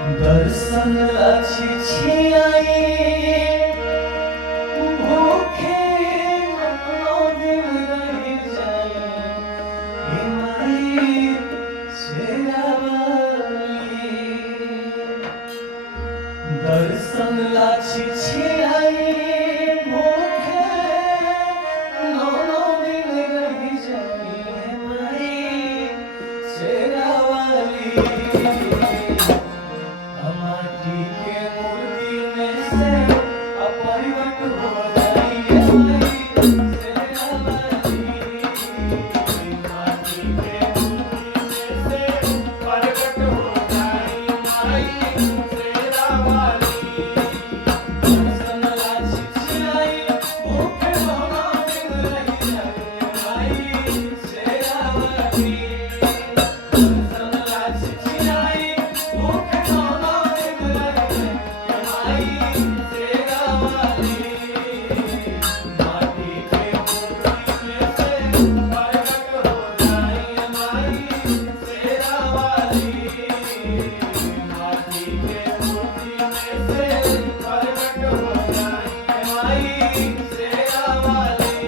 दर्शन अछि छियाई भूखे नौ दिन रहि जाई हे माई शेरावाली। दर्शन अछि छियाई भूखे नौ दिन रहि जाई हे माई शेरावाली। माटी के मूर्ति में से अपरिवट हो जाई हे माई शेरावाली। माटी के मूर्ति में से प्रकट हो जाई माई शेरावाली। दर्शन अछि छियाई भूखे नौ दिन रहि जाई हे माई शेरावाली। दर्शन अछि छियाई भूखे नौ दिन रहि जाई हे माई शेरावाली। माटी के मूर्ति में से प्रकट हो जाई हे माई शेरावाली। माटी के मूर्ति में से प्रकट हो जाई हे माई शेरावाली।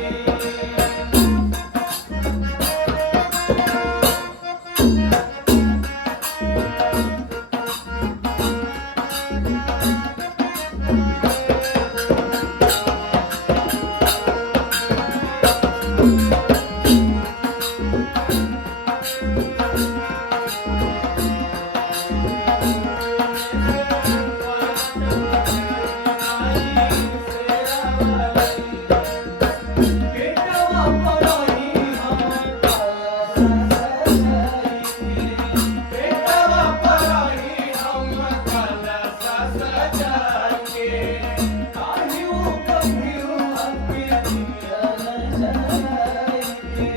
बेटवा पराई हमर काला सजाई के। बेटवा पराई हमर काला सजाई के। काहियो कहियो आपके दिया न जलाई के।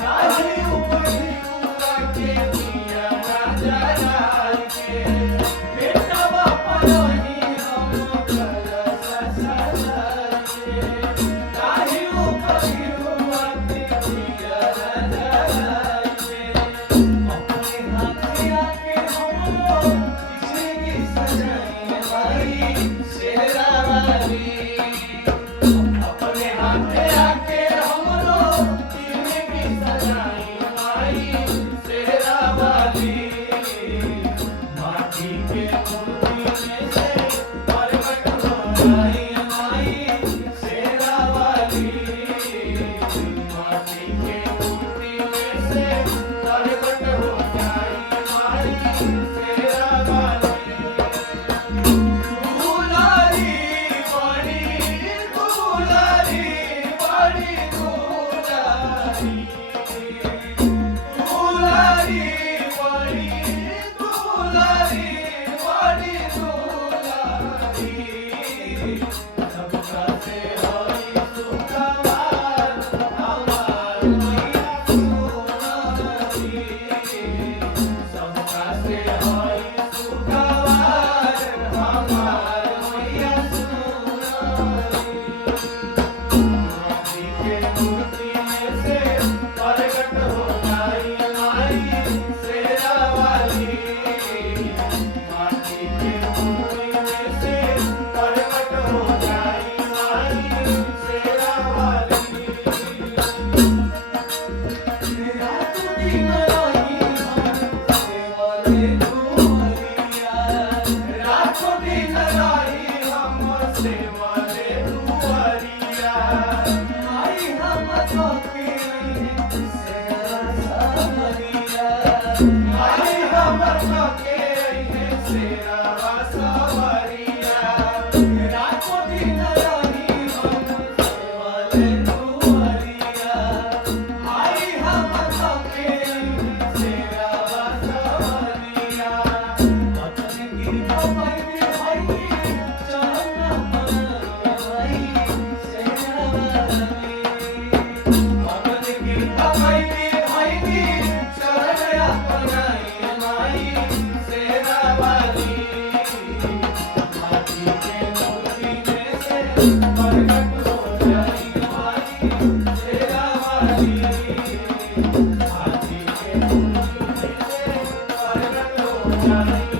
काहियो कहियो आपके दिया न जलाई के। बेटवा पराई हमर काला सजाई के। काहियो कहियो आपके दिया न जलाई के। अपने हाथे आके हमरो जिंदगी सजाई हे माई शेरावाली। अपने हाथे आके हमरो जिंदगी सजाई हे माई शेरावाली। माटी के मूर्ति में से प्रकट हो जाई हे माई शेरावाली। माटी के मूर्ति में से प्रकट हो जाई हे माई शेरावाली। दुलारी बड़ी दुलारी बड़ी दुलारी। दुलारी बड़ी दुलारी बड़ी दुलारी। सबका से हई सुखवार हमार मैया सोनारी। सबका से हई सुखवार हमार मैया सोनारी। माटी के मूर्ति में से प्रकट हो जाई हे माई शेरावाली। माटी के मूर्ति में से प्रकट हो जाई माई शेरावाली। रात दिन रही हम सेवले दुआरिया। रात दिन रही हम सेवले दुआरिया। माई हम थके रही शेरा सवरिया। माई हम थके रही शेरा सवरिया। रात दिन रही हम सेवले दुआरिया। माई हम थके रही शेरा सवरिया। अपने कृपा पाई भाई चरण पर माई शेरावाली। अपने कृपा पाई भाई चरण पर माई शेरावाली। माटी के मूर्ति में से प्रकट हो जाई माई शेरावाली। माटी के मूर्ति में से प्रकट हो जाई